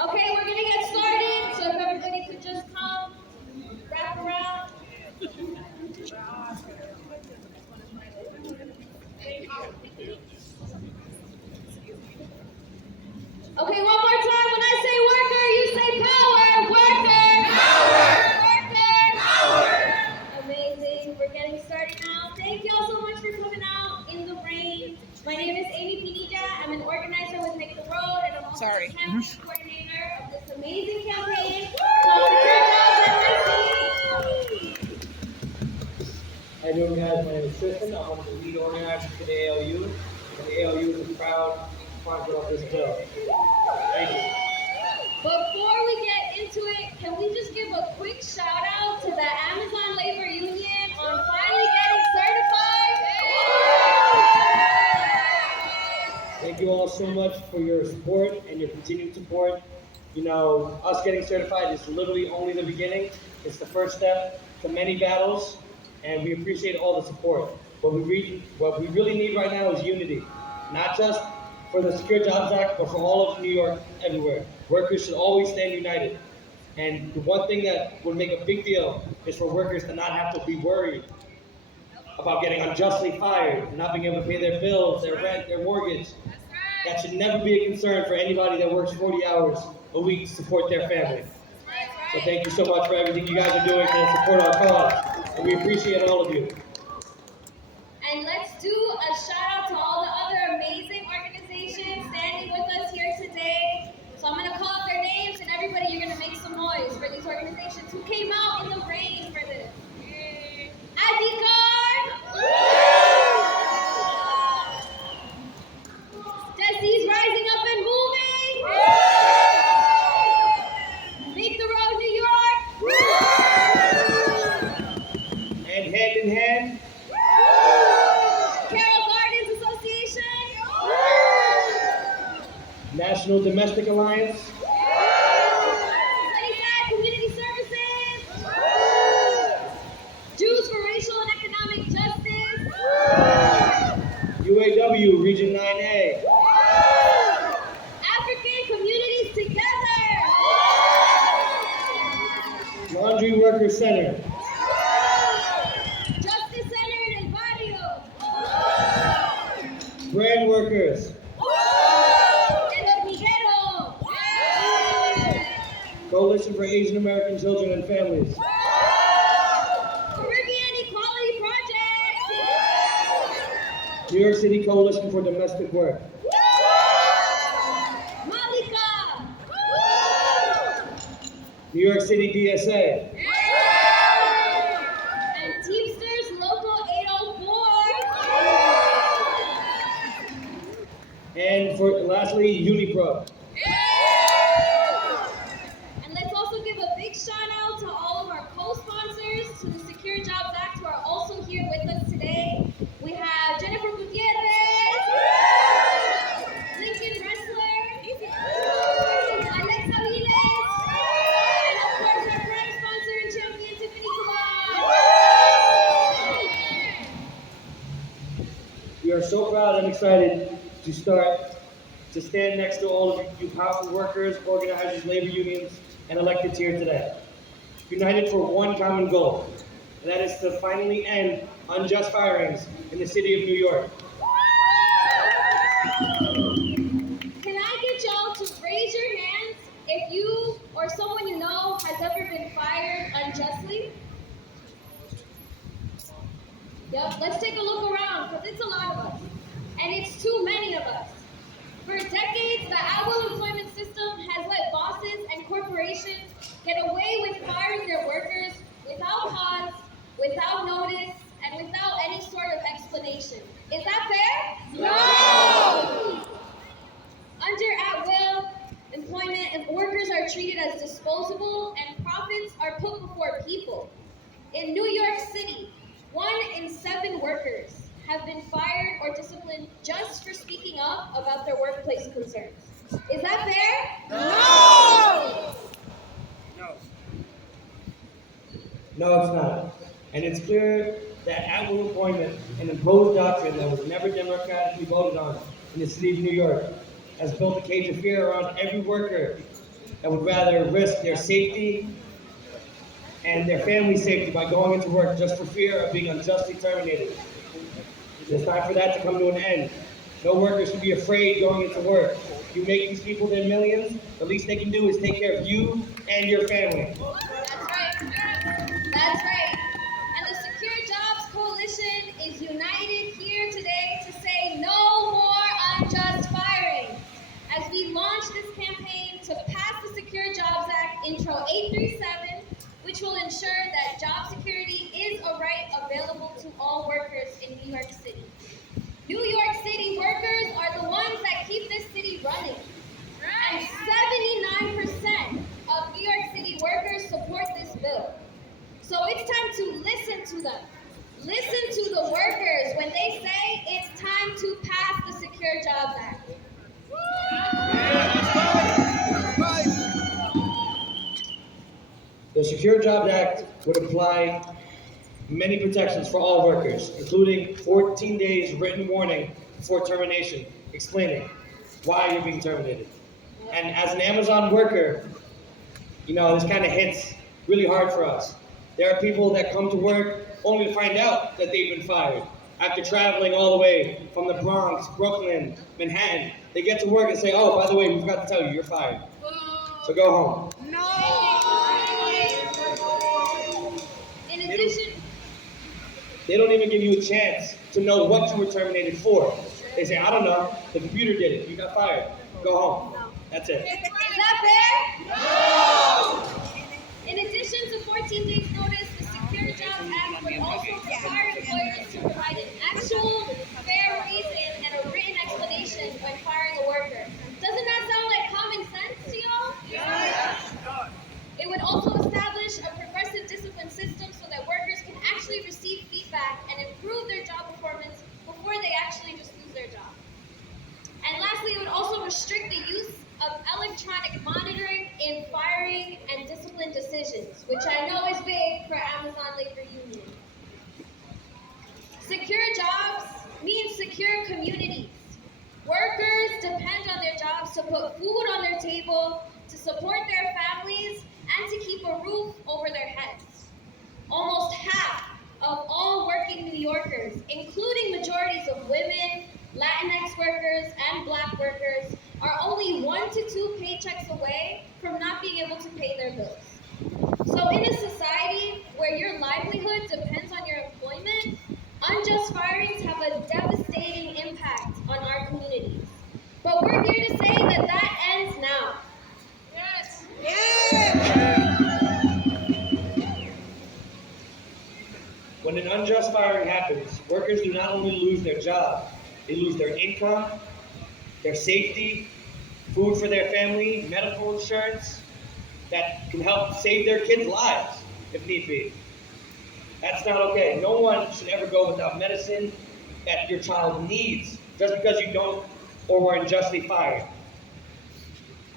Okay, we're gonna get started. So if everybody could just come, wrap around. Okay, one more time. When I say worker, you say power. Worker. Power. Worker. Amazing. We're getting started now. Thank you all so much for coming out in the rain. My name is Amy Pinilla. I'm an organizer with Make the Road, and I'm also the campaign coordinator of this amazing campaign called Secure Jobs NYC. How you doing, guys? My name is Tristan. I'm one of the lead organizers for the ALU, and the ALU is a proud sponsor of this bill. Thank you. Before we get into it, can we just give a quick shout out to the Amazon Labor Union on finally getting certified? Thank you all so much for your support and your continued support. You know, us getting certified is literally only the beginning. It's the first step to many battles, and we appreciate all the support. What we really need right now is unity, not just for the Secure Jobs Act, but for all of New York, everywhere. Workers should always stand united. And the one thing that would make a big deal is for workers to not have to be worried about getting unjustly fired, not being able to pay their bills, their rent, their mortgage. That should never be a concern for anybody that works 40 hours a week to support their family. So thank you so much for everything you guys are doing to support our cause. And we appreciate all of you. And let's do a shout out to all the other amazing organizations standing with us here today. So I'm going to call out their names, and everybody, you're going to make some noise for these organizations who came out in the rain for this. Adhikar! Desi's Rising Up and Moving! Make the Road New York! And hand in hand, Carroll Gardens Association! National Domestic Alliance, Sunnyside Community Services! Jews for Racial and Economic Justice! UAW Region 9A, African Communities Together! Laundry Workers Center, Justice Center in El Barrio! Brand Workers, El Hormiguero! Coalition for Asian American Children and Families, Caribbean Equality Project! New York City Coalition for Domestic Work, Malika! New York City DSA, And Teamsters Local 804! and lastly, Unipro. And let's also give a big shout out to all of our co-sponsors to the Secure Jobs Act who are also here with us today. We have Jennifer Gutierrez, Lincoln Wrestler, Alexa Miles, and of course our prime sponsor and champion, Tiffany Kawan. We are so proud and excited to stand next to all of you powerful workers, organizers, labor unions, and electeds here today. United for one common goal, and that is to finally end unjust firings in the city of New York. Can I get y'all to raise your hands if you or someone you know has ever been fired unjustly? Yep, let's take a look around because it's a lot of us. And it's too many of us. For decades, the at-will employment system has let bosses and corporations get away with firing their workers without cause, without notice, and without any sort of explanation. Is that fair? No! Under at-will employment, workers are treated as disposable and profits are put before people. In New York City, 1 in 7 workers have been fired or disciplined just for speaking up about their workplace concerns. Is that fair? No! No, it's not. And it's clear that at-will employment, an imposed doctrine that was never democratically voted on in the city of New York, has built a cage of fear around every worker that would rather risk their safety and their family's safety by going into work just for fear of being unjustly terminated. It's time for that to come to an end. No worker should be afraid going into work. You make these people their millions, the least they can do is take care of you and your family. That's right. That's right. And the Secure Jobs Coalition is united here today to say no more unjust firing. As we launch this campaign to pass the Secure Jobs Act, Intro 837, which will ensure that job security is a right available to all workers in New York City. New York City workers are the ones that keep this city running. And 79% of New York City workers support this bill. So it's time to listen to them. Listen to the workers when they say it's time to pass the Secure Jobs Act. The Secure Jobs Act would apply many protections for all workers, including 14 days written warning before termination, explaining why you're being terminated. And as an Amazon worker, this kind of hits really hard for us. There are people that come to work only to find out that they've been fired. After traveling all the way from the Bronx, Brooklyn, Manhattan, they get to work and say, oh, by the way, we forgot to tell you, you're fired. So go home. In addition, They don't even give you a chance to know what you were terminated for. They say, I don't know, the computer did it, you got fired. Go home. That's it. is that fair? No! In addition to 14 days notice, the Secure Jobs Act would also require employers to provide an actual, fair reason and a written explanation when firing a worker. Doesn't that sound like common sense to y'all? Yes. It would also establish a progressive discipline system so that workers can actually receive feedback and improve their job performance before they actually just lose their job. And lastly, it would also restrict the use of electronic monitoring in firing and discipline decisions, which I know is big for Amazon Labor Union. Secure jobs means secure communities. Workers depend on their jobs to put food on their table, to support their families, and to keep a roof over their heads. Almost half of all working New Yorkers, including majorities of women, Latinx workers, and Black workers, are only 1 to 2 paychecks away from not being able to pay their bills. So in a society where your livelihood depends on your employment, unjust firings have a devastating impact on our communities. But we're here to say that ends now. Yes. When an unjust firing happens, workers do not only lose their job, they lose their income, their safety, food for their family, medical insurance that can help save their kids' lives if need be. That's not okay. No one should ever go without medicine that your child needs just because you don't or were unjustly fired.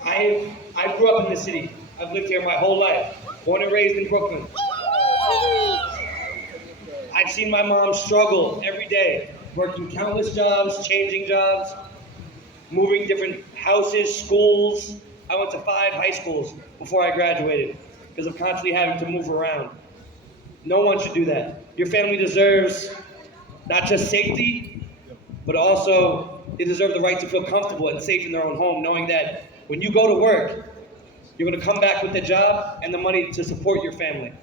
I grew up in the city. I've lived here my whole life, born and raised in Brooklyn. I've seen my mom struggle every day, working countless jobs, changing jobs, moving different houses, schools. I went to 5 high schools before I graduated because of constantly having to move around. No one should do that. Your family deserves not just safety, but also they deserve the right to feel comfortable and safe in their own home, knowing that when you go to work, you're going to come back with the job and the money to support your family.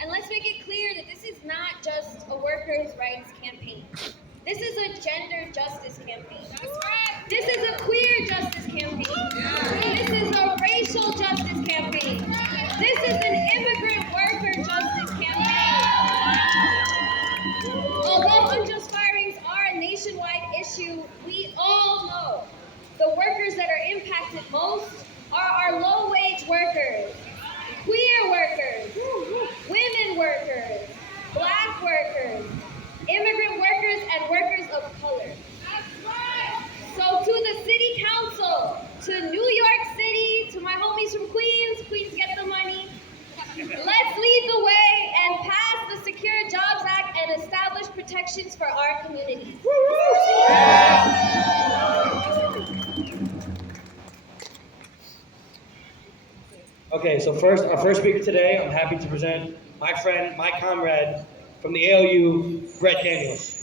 And let's make it clear that this is not just a workers' rights campaign. This is a gender justice campaign. This is a queer justice campaign. This is a racial justice campaign. This is an immigrant worker justice campaign. Although unjust firings are a nationwide issue, we all know the workers that are impacted most are our low-wage workers, queer workers, women workers, protections for our communities. Okay, so first, our first speaker today, I'm happy to present my friend, my comrade from the ALU, Brett Daniels.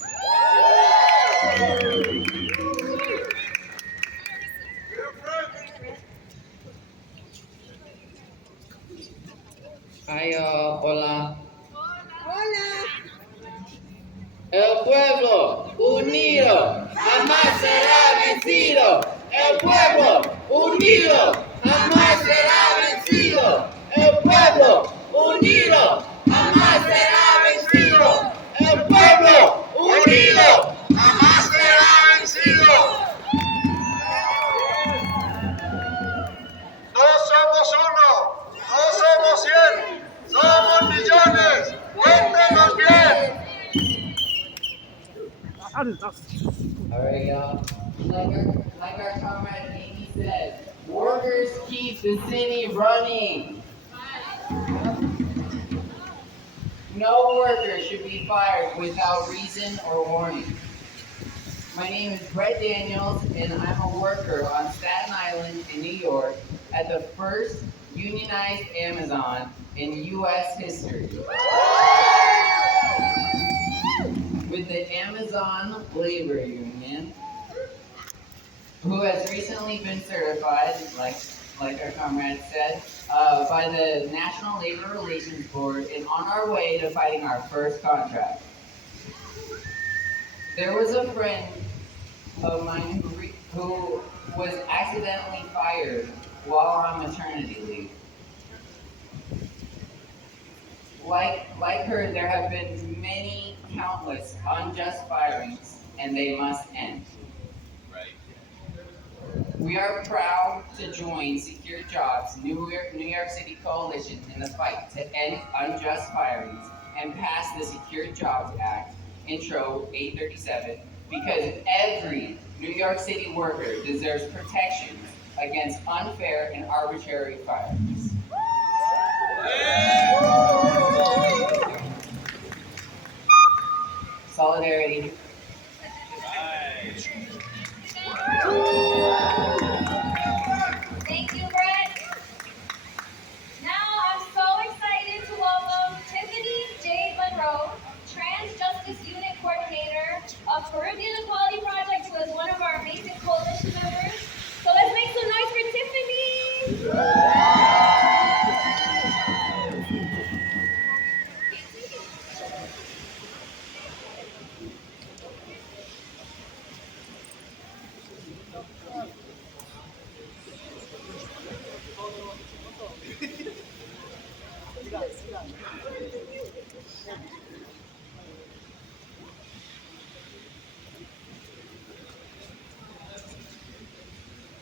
Ay, hola. El pueblo unido jamás será vencido. El pueblo unido jamás será vencido. El pueblo unido jamás será vencido. El pueblo unido jamás será vencido. No somos uno, no somos 100, somos millones. Cuéntenos bien. Alright, y'all. Like our comrade Amy said, workers keep the city running. No worker should be fired without reason or warning. My name is Brett Daniels, and I'm a worker on Staten Island in New York at the first unionized Amazon in U.S. history. With the Amazon Labor Union, who has recently been certified, like our comrade said, by the National Labor Relations Board, and on our way to fighting our first contract. There was a friend of mine who was accidentally fired while on maternity leave. Like her, there have been many countless unjust firings, and they must end. We are proud to join Secure Jobs New York City Coalition in the fight to end unjust firings and pass the Secure Jobs Act, Intro 837, because every New York City worker deserves protections against unfair and arbitrary firings. Solidarity. Thank you, Brett. Now I'm so excited to welcome Tiffany J. Monroe, Trans Justice Unit Coordinator of Caribbean Equality Project, who is one of our amazing coalition members. So let's make some noise for Tiffany.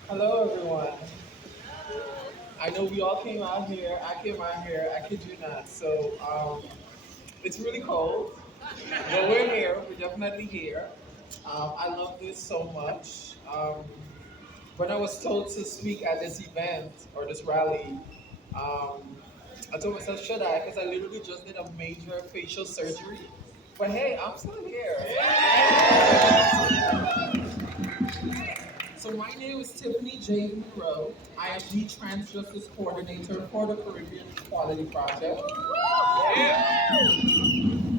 Hello, everyone. I know we all came out here. I came out here. I kid you not. So it's really cold, but we're here. We're definitely here. I love this so much. When I was told to speak at this event or this rally, I told myself, should I? Because I literally just did a major facial surgery. But hey, I'm still here. So my name is Tiffany J. Monroe. I am the Trans Justice Coordinator for the Caribbean Equality Project,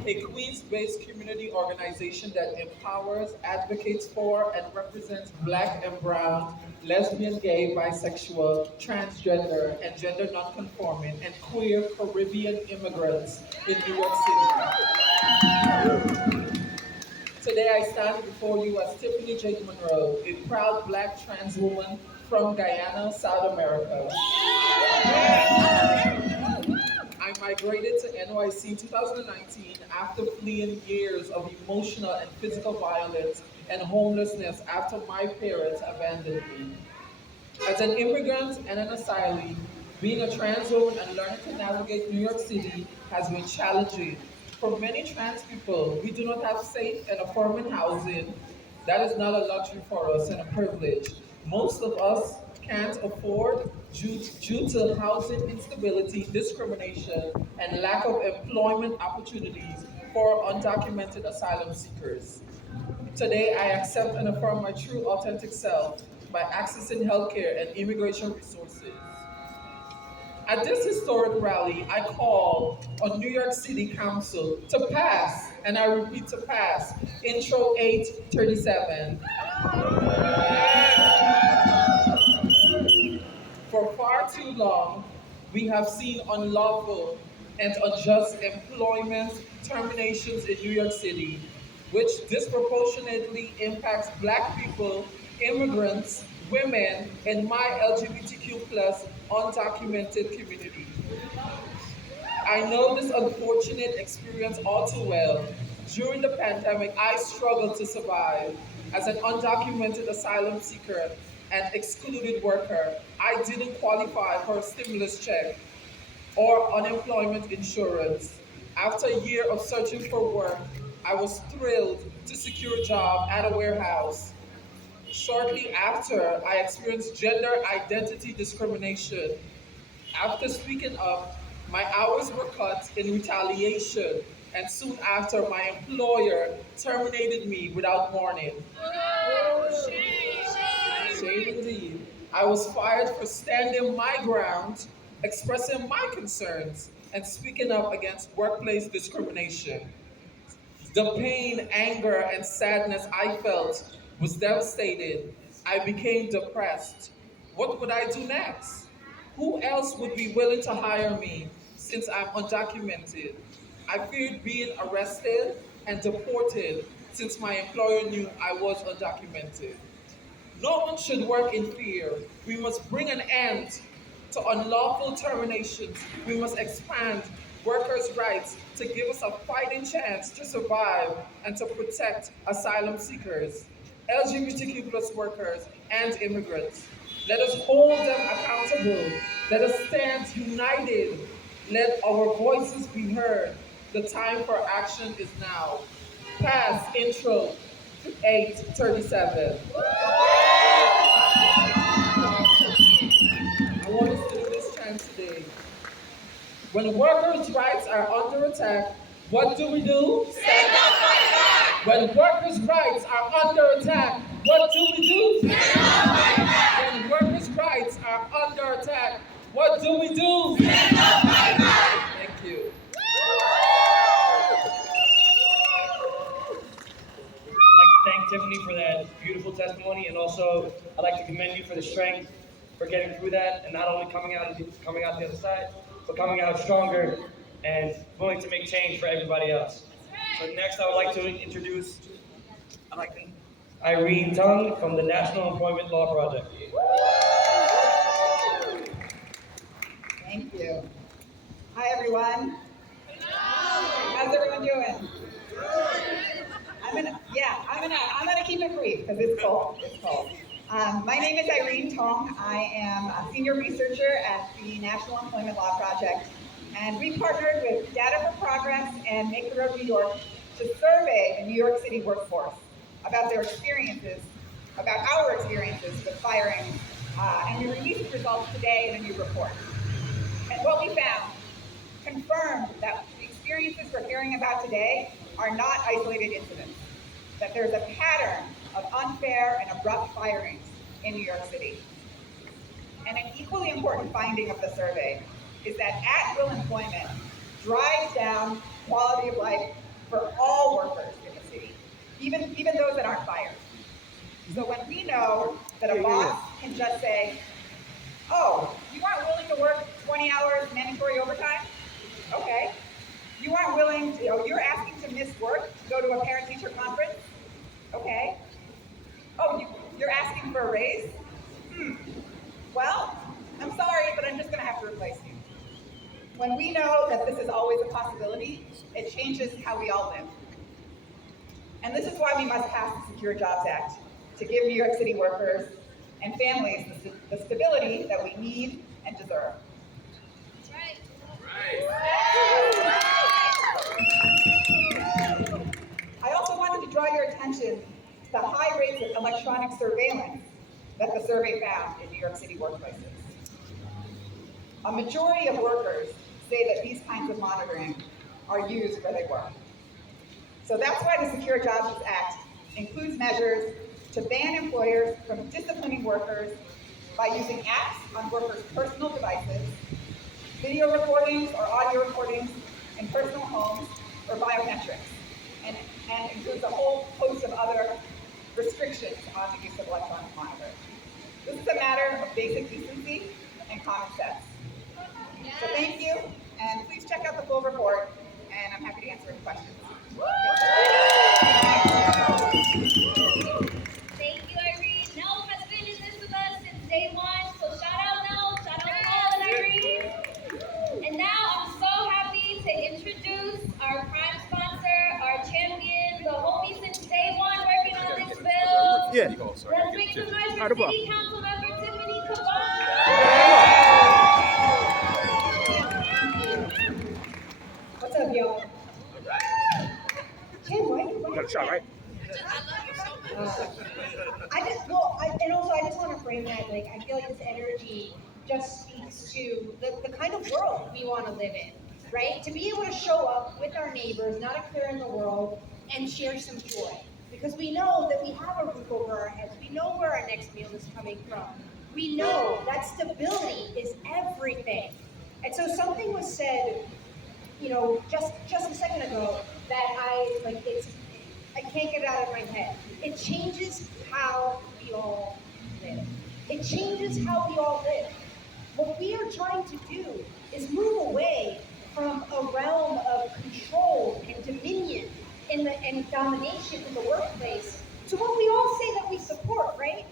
a Queens-based community organization that empowers, advocates for, and represents Black and Brown, lesbian, gay, bisexual, transgender, and gender nonconforming, and queer Caribbean immigrants in New York City. Today I stand before you as Tiffany J. Monroe, a proud Black trans woman from Guyana, South America. I migrated to NYC in 2019 after fleeing years of emotional and physical violence and homelessness after my parents abandoned me. As an immigrant and an asylee, being a trans woman and learning to navigate New York City has been challenging. For many trans people, we do not have safe and affirming housing. That is not a luxury for us and a privilege. Most of us can't afford due to housing instability, discrimination, and lack of employment opportunities. for undocumented asylum seekers. Today, I accept and affirm my true authentic self by accessing healthcare and immigration resources. At this historic rally, I call on New York City Council to pass, and I repeat to pass, Intro 837. For far too long, we have seen unlawful and unjust employment terminations in New York City, which disproportionately impacts Black people, immigrants, women, and my LGBTQ plus undocumented community. I know this unfortunate experience all too well. During the pandemic, I struggled to survive. As an undocumented asylum seeker and excluded worker, I didn't qualify for a stimulus check or unemployment insurance. After a year of searching for work, I was thrilled to secure a job at a warehouse. Shortly after, I experienced gender identity discrimination. After speaking up, my hours were cut in retaliation, and soon after, my employer terminated me without warning. Shame indeed. I was fired for standing my ground, expressing my concerns, and speaking up against workplace discrimination. The pain, anger, and sadness I felt was devastating. I became depressed. What would I do next? Who else would be willing to hire me since I'm undocumented? I feared being arrested and deported since my employer knew I was undocumented. No one should work in fear. We must bring an end to unlawful terminations. We must expand workers' rights to give us a fighting chance to survive and to protect asylum seekers, LGBTQ plus workers, and immigrants. Let us hold them accountable. Let us stand united. Let our voices be heard. The time for action is now. Pass intro 837. I want us to do this chant today. When workers' rights are under attack, what do we do? Stand up, fight back! When workers' rights are under attack, what do we do? Stand up, fight back! When workers' rights are under attack, what do we do? Stand up, fight back! Thank you. I'd like to thank Tiffany for that beautiful testimony, and also I'd like to commend you for the strength for getting through that, and not only coming out the other side, but coming out stronger and willing to make change for everybody else. So next, I would like to introduce Irene Tung from the National Employment Law Project. Thank you. Hi, everyone. How's everyone doing? I'm gonna keep it brief because it's cold. It's cold. My name is Irene Tong. I am a senior researcher at the National Employment Law Project, and we partnered with Data for Progress and Make the Road New York to survey the New York City workforce about their experiences, about our experiences with firing, and we released the results today in a new report. And what we found confirmed that the experiences we're hearing about today are not isolated incidents, that there's a pattern of unfair and abrupt firings in New York City. And an equally important finding of the survey is that at-will employment drives down quality of life for all workers in the city, even those that aren't fired. So when we know that a boss can just say, oh, you aren't willing to work 20 hours mandatory overtime? Okay. You aren't willing to, you're asking to miss work to go to a parent-teacher conference? Okay. Oh, you're asking for a raise? Well, I'm sorry, but I'm just gonna have to replace you. When we know that this is always a possibility, it changes how we all live. And this is why we must pass the Secure Jobs Act, to give New York City workers and families the stability that we need and deserve. That's right. I also wanted to draw your attention to the high rates of electronic surveillance that the survey found in New York City workplaces. A majority of workers say that these kinds of monitoring are used where they work. So that's why the Secure Jobs Act includes measures to ban employers from disciplining workers by using apps on workers' personal devices, video recordings or audio recordings in personal homes, or biometrics, and includes a whole host of other restrictions on the use of electronic monitoring. This is a matter of basic decency and common sense. So thank you, and please check out the full report, and I'm happy to answer any questions. Thank you, Irene. Nell has been in this with us since day one, so shout out Nell, shout out Paul and Irene. And now I'm so happy to introduce our prime sponsor, our champion, the homie since day one working on this bill. Yeah. Let's make some noise for City Council Member Tiffany Caban. What's up, y'all? Tim, why are you Got a shot, right? and also I just want to frame that, like, I feel like this energy just speaks to the kind of world we want to live in, right? To be able to show up with our neighbors, not a care in the world, and share some joy. Because we know that we have a roof over our heads. We know where our next meal is coming from. We know that stability is everything. And so something was said, just a second ago that I can't get it out of my head. It changes how we all live. It changes how we all live. What we are trying to do is move away from a realm of control and dominion and domination in the workplace to what we all say that we support, right?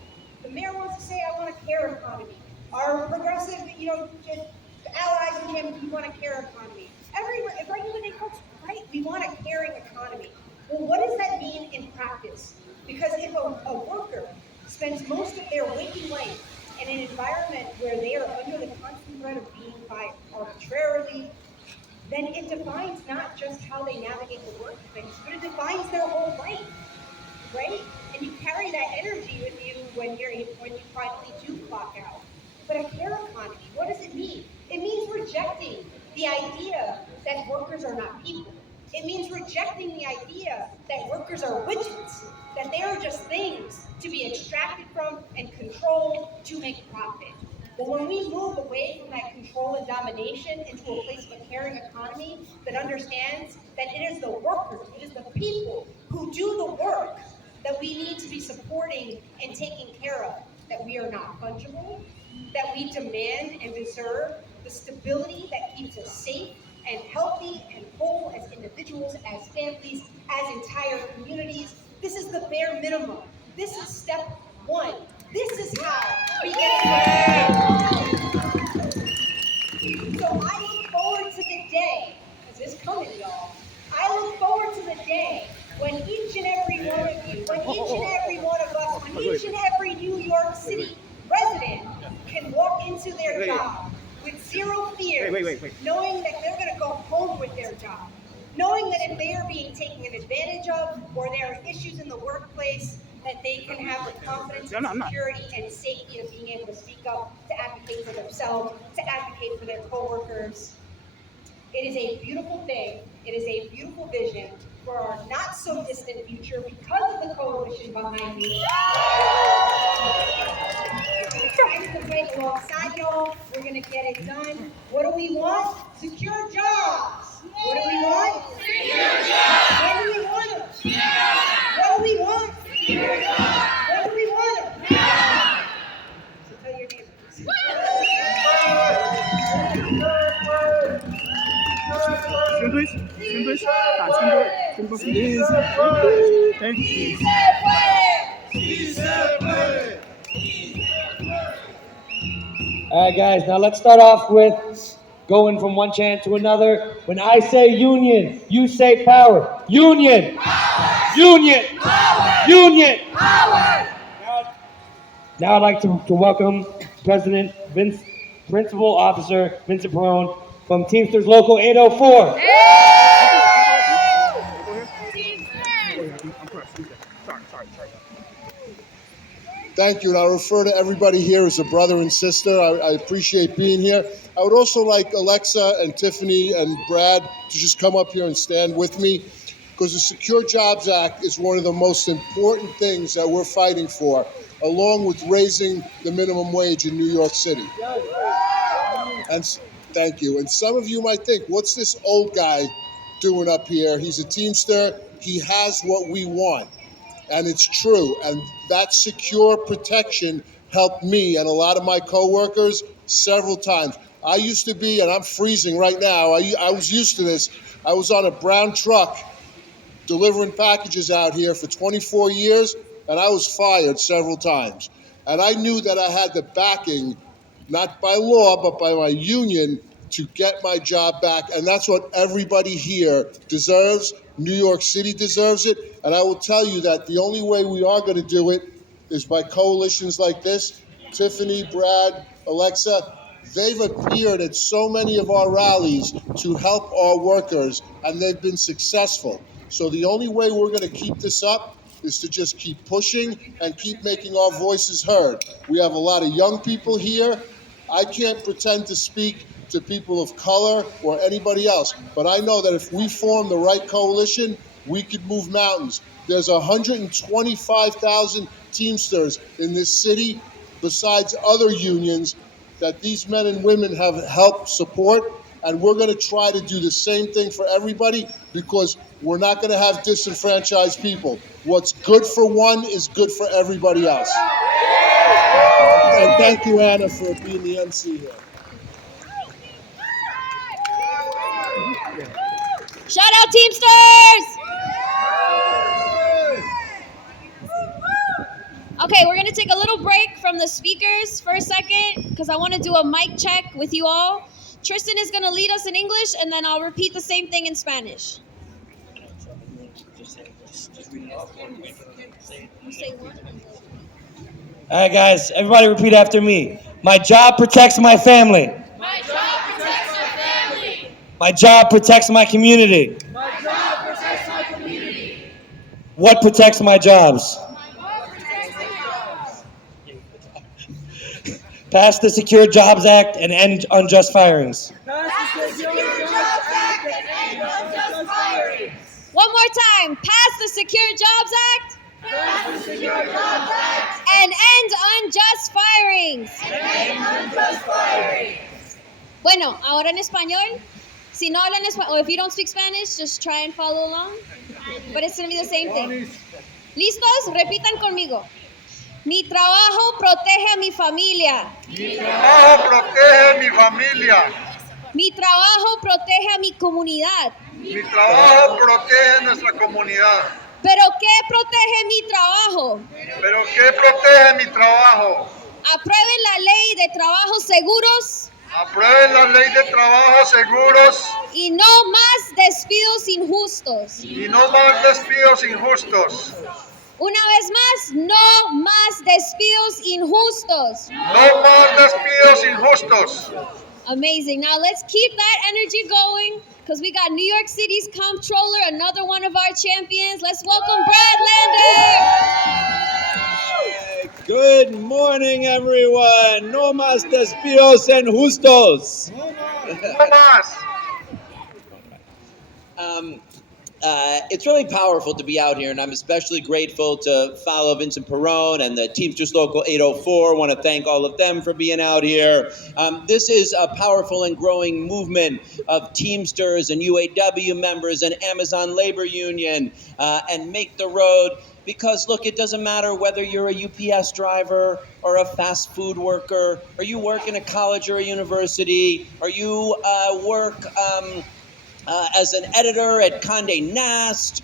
The mayor wants to say, I want a care economy. Our progressive, allies in him, we want a care economy. If regular folks, right, we want a caring economy. Well, what does that mean in practice? Because if a worker spends most of their waking life in an environment where they are under the constant threat of being fired arbitrarily, then it defines not just how they navigate the workplace, but it defines their whole life, right? And you carry that energy with you when you finally do clock out. But a care economy, what does it mean? It means rejecting the idea that workers are not people. It means rejecting the idea that workers are widgets, that they are just things to be extracted from and controlled to make profit. But when we move away from that control and domination into a place of a caring economy that understands that it is the workers, it is the people who do the work that we need to be supporting and taking care of, that we are not fungible, that we demand and deserve the stability that keeps us safe and healthy and whole as individuals, as families, as entire communities. This is the bare minimum. This is step one. This is how we get it. So I look forward to the day, because it's coming, y'all. I look forward to the day when each and every one of you, when each and every one of us, when each and every New York City resident can walk into their job with zero fears, knowing that they're going to go home with their job, knowing that if they are being taken advantage of or there are issues in the workplace, that they can have the confidence and security and safety of being able to speak up, to advocate for themselves, to advocate for their coworkers. It is a beautiful thing. It is a beautiful vision for our not so distant future because of the coalition behind me. We're trying to fight alongside y'all. We're going to get it done. What do we want? Secure jobs. What do we want? Secure jobs. Where do we want them? What do we want? Secure jobs. What do we want them? So tell your neighbors. Thank you. All right, guys, now let's start off with going from one chant to another. When I say union, you say power. Union! Power! Union! Power! Union! Power! Now I'd like to welcome Principal Officer Vincent Perone from Teamsters Local 804. Thank you, and I'll refer to everybody here as a brother and sister. I appreciate being here. I would also like Alexa and Tiffany and Brad to just come up here and stand with me. because the Secure Jobs Act is one of the most important things that we're fighting for, along with raising the minimum wage in New York City. And thank you. And some of you might think, what's this old guy doing up here? He's a Teamster. He has what we want. And it's true. And that secure protection helped me and a lot of my coworkers several times. I used to be, and I'm freezing right now, I was used to this. I was on a brown truck delivering packages out here for 24 years, and I was fired several times. And I knew that I had the backing, not by law, but by my union, to get my job back. And that's what everybody here deserves. New York City deserves it. And I will tell you that the only way we are going to do it is by coalitions like this. Tiffany, Brad, Alexa, they've appeared at so many of our rallies to help our workers, and they've been successful. So the only way we're going to keep this up is to just keep pushing and keep making our voices heard. We have a lot of young people here. I can't pretend to speak to people of color or anybody else, but I know that if we form the right coalition, we could move mountains. There's 125,000 Teamsters in this city, besides other unions that these men and women have helped support, and we're going to try to do the same thing for everybody, because we're not going to have disenfranchised people. What's good for one is good for everybody else. And thank you, Anna, for being the MC here. Shout out Teamsters! Okay, we're gonna take a little break from the speakers for a second because I want to do a mic check with you all. Tristan is gonna lead us in English, and then I'll repeat the same thing in Spanish. All right, guys, everybody repeat after me. My job protects my family. My job protects my family. My job protects my community. My job protects my community. What protects my jobs? Pass the Secure Jobs Act and end unjust firings. Pass the Secure Jobs Act and end unjust firings. One more time. Pass the Secure Jobs Act. Pass the Secure Jobs Act. And end unjust firings. And end unjust firings. Bueno, ahora en español. Si no hablan español, or if you don't speak Spanish, just try and follow along. But it's going to be the same thing. ¿Listos? Repitan conmigo. Mi trabajo protege a mi familia. Mi trabajo protege a mi familia. Mi trabajo protege a mi comunidad. Mi trabajo protege nuestra comunidad. ¿Pero qué protege mi trabajo? ¿Pero qué protege mi trabajo? Aprueben la ley de trabajos seguros Aprueben la ley de trabajo seguros y no más despidos injustos. y no más despidos injustos. Una vez más, no más despidos injustos. No más despidos injustos. Amazing. Now let's keep that energy going because we got New York City's comptroller, another one of our champions. Let's welcome Brad Lander. Good morning, everyone. No más despidos injustos. No más. It's really powerful to be out here, and I'm especially grateful to follow Vincent Perone and the Teamsters Local 804. I want to thank all of them for being out here. This is a powerful and growing movement of Teamsters and UAW members and Amazon Labor Union and Make the Road. Because, look, it doesn't matter whether you're a UPS driver or a fast food worker, or you work in a college or a university, or you work as an editor at Condé Nast.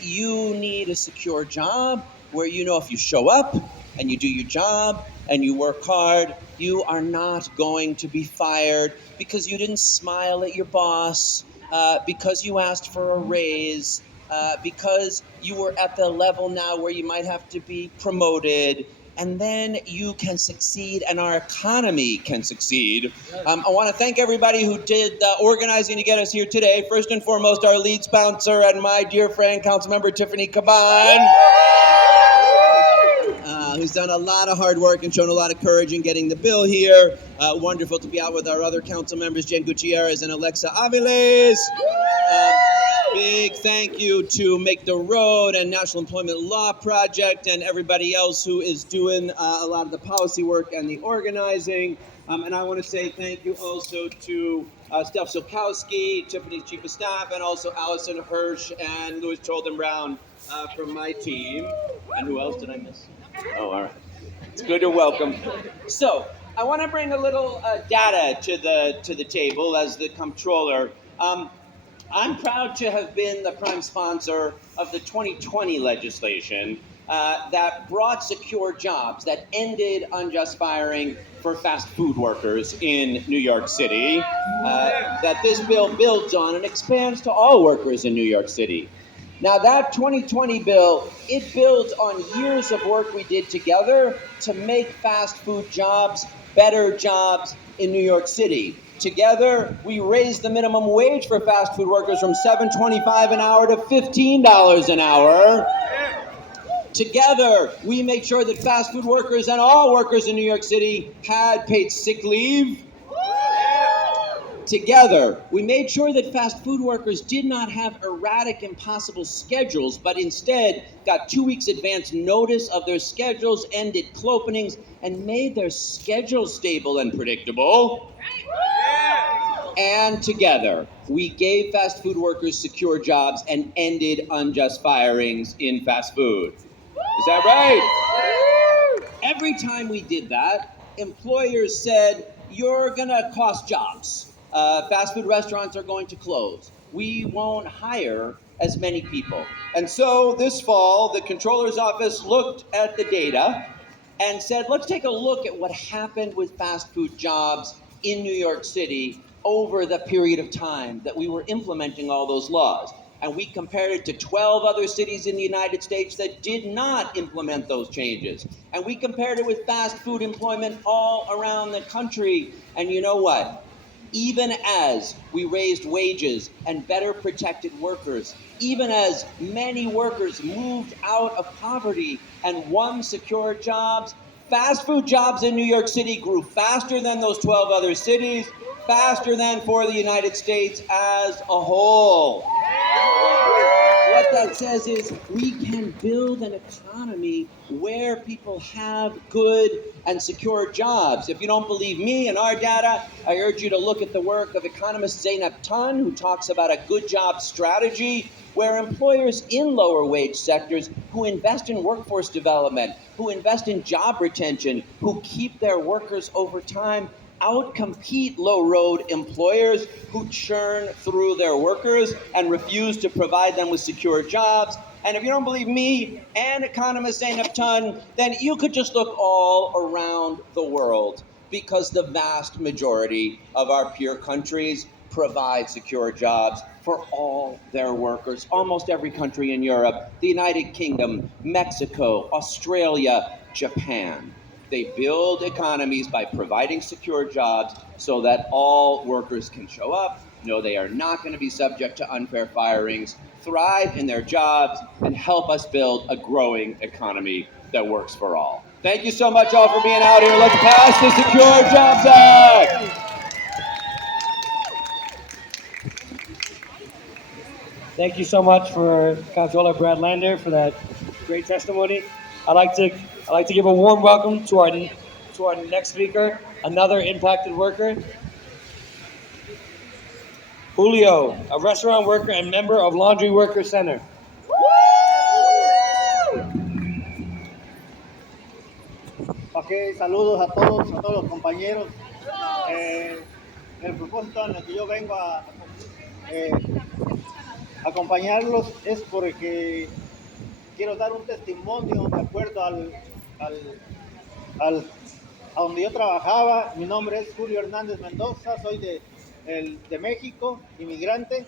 You need a secure job where you know if you show up and you do your job and you work hard, you are not going to be fired because you didn't smile at your boss, because you asked for a raise, because you were at the level now where you might have to be promoted, and then you can succeed and our economy can succeed. I want to thank everybody who did the organizing to get us here today. First and foremost, our lead sponsor and my dear friend, Councilmember Tiffany Caban, who's done a lot of hard work and shown a lot of courage in getting the bill here. Wonderful to be out with our other council members, Jen Gutierrez and Alexa Aviles. Big thank you to Make the Road and National Employment Law Project and everybody else who is doing a lot of the policy work and the organizing. And I want to say thank you also to Steph Silkowski, Tiffany's Chief of Staff, and also Allison Hirsch and Louis Cholden Brown from my team. And who else did I miss? Oh, all right. It's good to welcome. So I want to bring a little data to the table as the comptroller. I'm proud to have been the prime sponsor of the 2020 legislation that brought secure jobs, that ended unjust firing for fast food workers in New York City, that this bill builds on and expands to all workers in New York City. Now that 2020 bill, it builds on years of work we did together to make fast food jobs better jobs in New York City. Together, we raised the minimum wage for fast food workers from $7.25 an hour to $15 an hour. Together, we made sure that fast food workers and all workers in New York City had paid sick leave. Together, we made sure that fast food workers did not have erratic, impossible schedules, but instead got 2 weeks advance notice of their schedules, ended clopenings, and made their schedules stable and predictable. And together, we gave fast food workers secure jobs and ended unjust firings in fast food. Is that right? Every time we did that, employers said, you're gonna cost jobs. Fast food restaurants are going to close. We won't hire as many people. And so this fall, the Comptroller's Office looked at the data and said, let's take a look at what happened with fast food jobs in New York City over the period of time that we were implementing all those laws. And we compared it to 12 other cities in the United States that did not implement those changes. And we compared it with fast food employment all around the country. And you know what? Even as we raised wages and better protected workers, even as many workers moved out of poverty and won secure jobs, fast food jobs in New York City grew faster than those 12 other cities, faster than for the United States as a whole. What that says is we can build an economy where people have good and secure jobs. If you don't believe me and our data, I urge you to look at the work of economist Zeynep Tun, who talks about a good job strategy where employers in lower wage sectors who invest in workforce development, who invest in job retention, who keep their workers over time, outcompete low-road employers who churn through their workers and refuse to provide them with secure jobs. And if you don't believe me and economist Zeynep Tun, then you could just look all around the world, because the vast majority of our peer countries provide secure jobs for all their workers. Almost every country in Europe, the United Kingdom, Mexico, Australia, Japan. They build economies by providing secure jobs so that all workers can show up, know they are not going to be subject to unfair firings, thrive in their jobs, and help us build a growing economy that works for all. Thank you so much all for being out here. Let's pass the Secure Jobs Act. Thank you so much for Comptroller Brad Lander for that great testimony. I'd like to give a warm welcome to our next speaker, another impacted worker, Julio, a restaurant worker and member of Laundry Workers Center. Okay, saludos a todos los compañeros. El propósito en el que yo vengo a acompañarlos es porque quiero dar un testimonio de acuerdo a donde yo trabajaba. Mi nombre es Julio Hernández Mendoza, soy de México, inmigrante,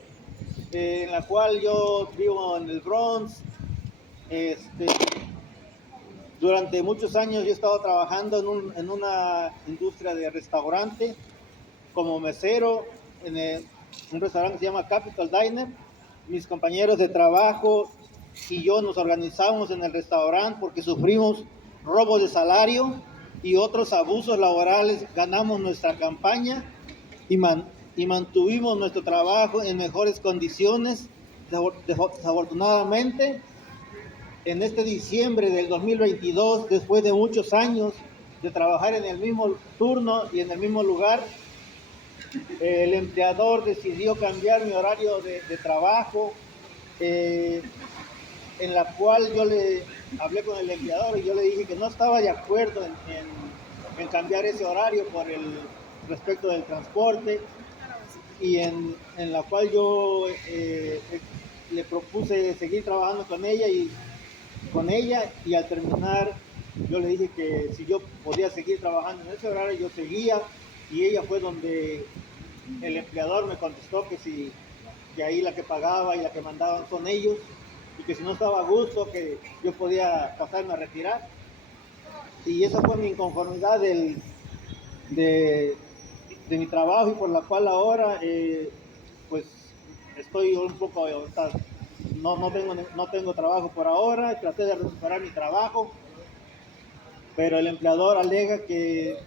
en la cual yo vivo en el Bronx. Durante muchos años yo he estado trabajando en una industria de restaurante como mesero en un restaurante que se llama Capital Diner. Mis compañeros de trabajo y yo nos organizamos en el restaurante porque sufrimos robos de salario y otros abusos laborales. Ganamos nuestra campaña y mantuvimos nuestro trabajo en mejores condiciones Desafortunadamente, en este diciembre del 2022, después de muchos años de trabajar en el mismo turno y en el mismo lugar, el empleador decidió cambiar mi horario de trabajo, en la cual yo le hablé con el empleador y yo le dije que no estaba de acuerdo en cambiar ese horario por el respecto del transporte, y en la cual yo le propuse seguir trabajando con ella, y al terminar yo le dije que si yo podía seguir trabajando en ese horario yo seguía, y ella fue donde el empleador me contestó que ahí la que pagaba y la que mandaban son ellos, y que si no estaba a gusto que yo podía pasarme a retirar. Y esa fue mi inconformidad de mi trabajo, y por la cual ahora pues estoy un poco, o sea, no tengo trabajo por ahora. Traté de recuperar mi trabajo, pero el empleador alega que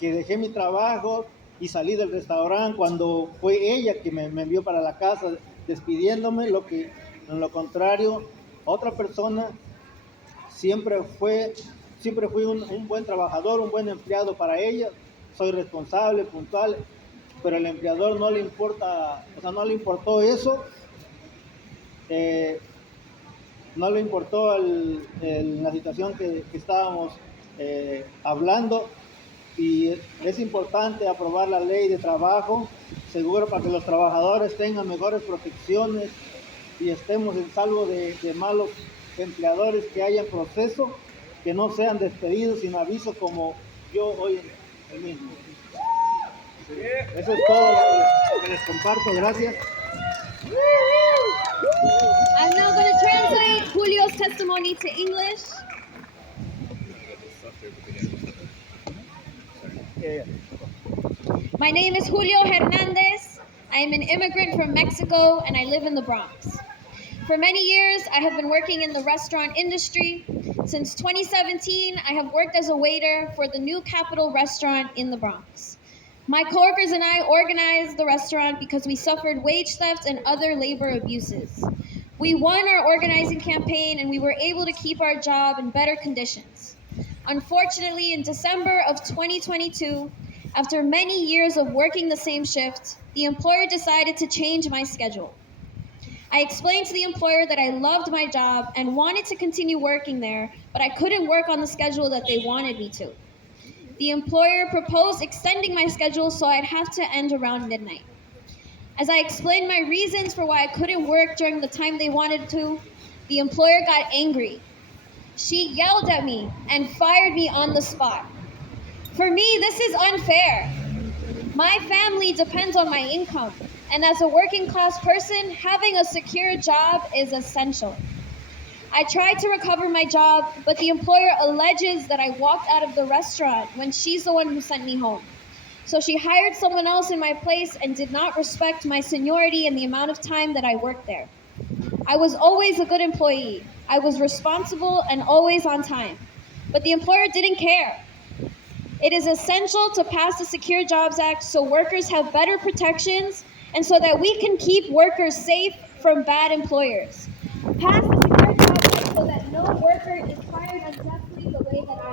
dejé mi trabajo y salí del restaurante cuando fue ella que me envió para la casa despidiéndome, en lo contrario, otra persona. Siempre fui un buen trabajador, un buen empleado para ella. Soy responsable, puntual, pero el empleador no le importa, o sea, no le importó eso. No le importó la situación que estábamos hablando, y es importante aprobar la ley de trabajo seguro para que los trabajadores tengan mejores protecciones y estemos en salvo de malos empleadores que haya en proceso, que no sean despedidos sin aviso como yo hoy el mismo. Eso es todo lo que les comparto. Gracias. I'm now going to translate Julio's testimony to English. My name is Julio Hernandez. I am an immigrant from Mexico and I live in the Bronx. For many years, I have been working in the restaurant industry. Since 2017, I have worked as a waiter for the New Capital restaurant in the Bronx. My coworkers and I organized the restaurant because we suffered wage theft and other labor abuses. We won our organizing campaign and we were able to keep our job in better conditions. Unfortunately, in December of 2022, after many years of working the same shift, the employer decided to change my schedule. I explained to the employer that I loved my job and wanted to continue working there, but I couldn't work on the schedule that they wanted me to. The employer proposed extending my schedule so I'd have to end around midnight. As I explained my reasons for why I couldn't work during the time they wanted to, the employer got angry. She yelled at me and fired me on the spot. For me, this is unfair. My family depends on my income, and as a working class person, having a secure job is essential. I tried to recover my job, but the employer alleges that I walked out of the restaurant when she's the one who sent me home. So she hired someone else in my place and did not respect my seniority and the amount of time that I worked there. I was always a good employee. I was responsible and always on time, but the employer didn't care. It is essential to pass the Secure Jobs Act so workers have better protections and so that we can keep workers safe from bad employers. Pass the Secure Jobs Act so that no worker is fired unjustly the way that I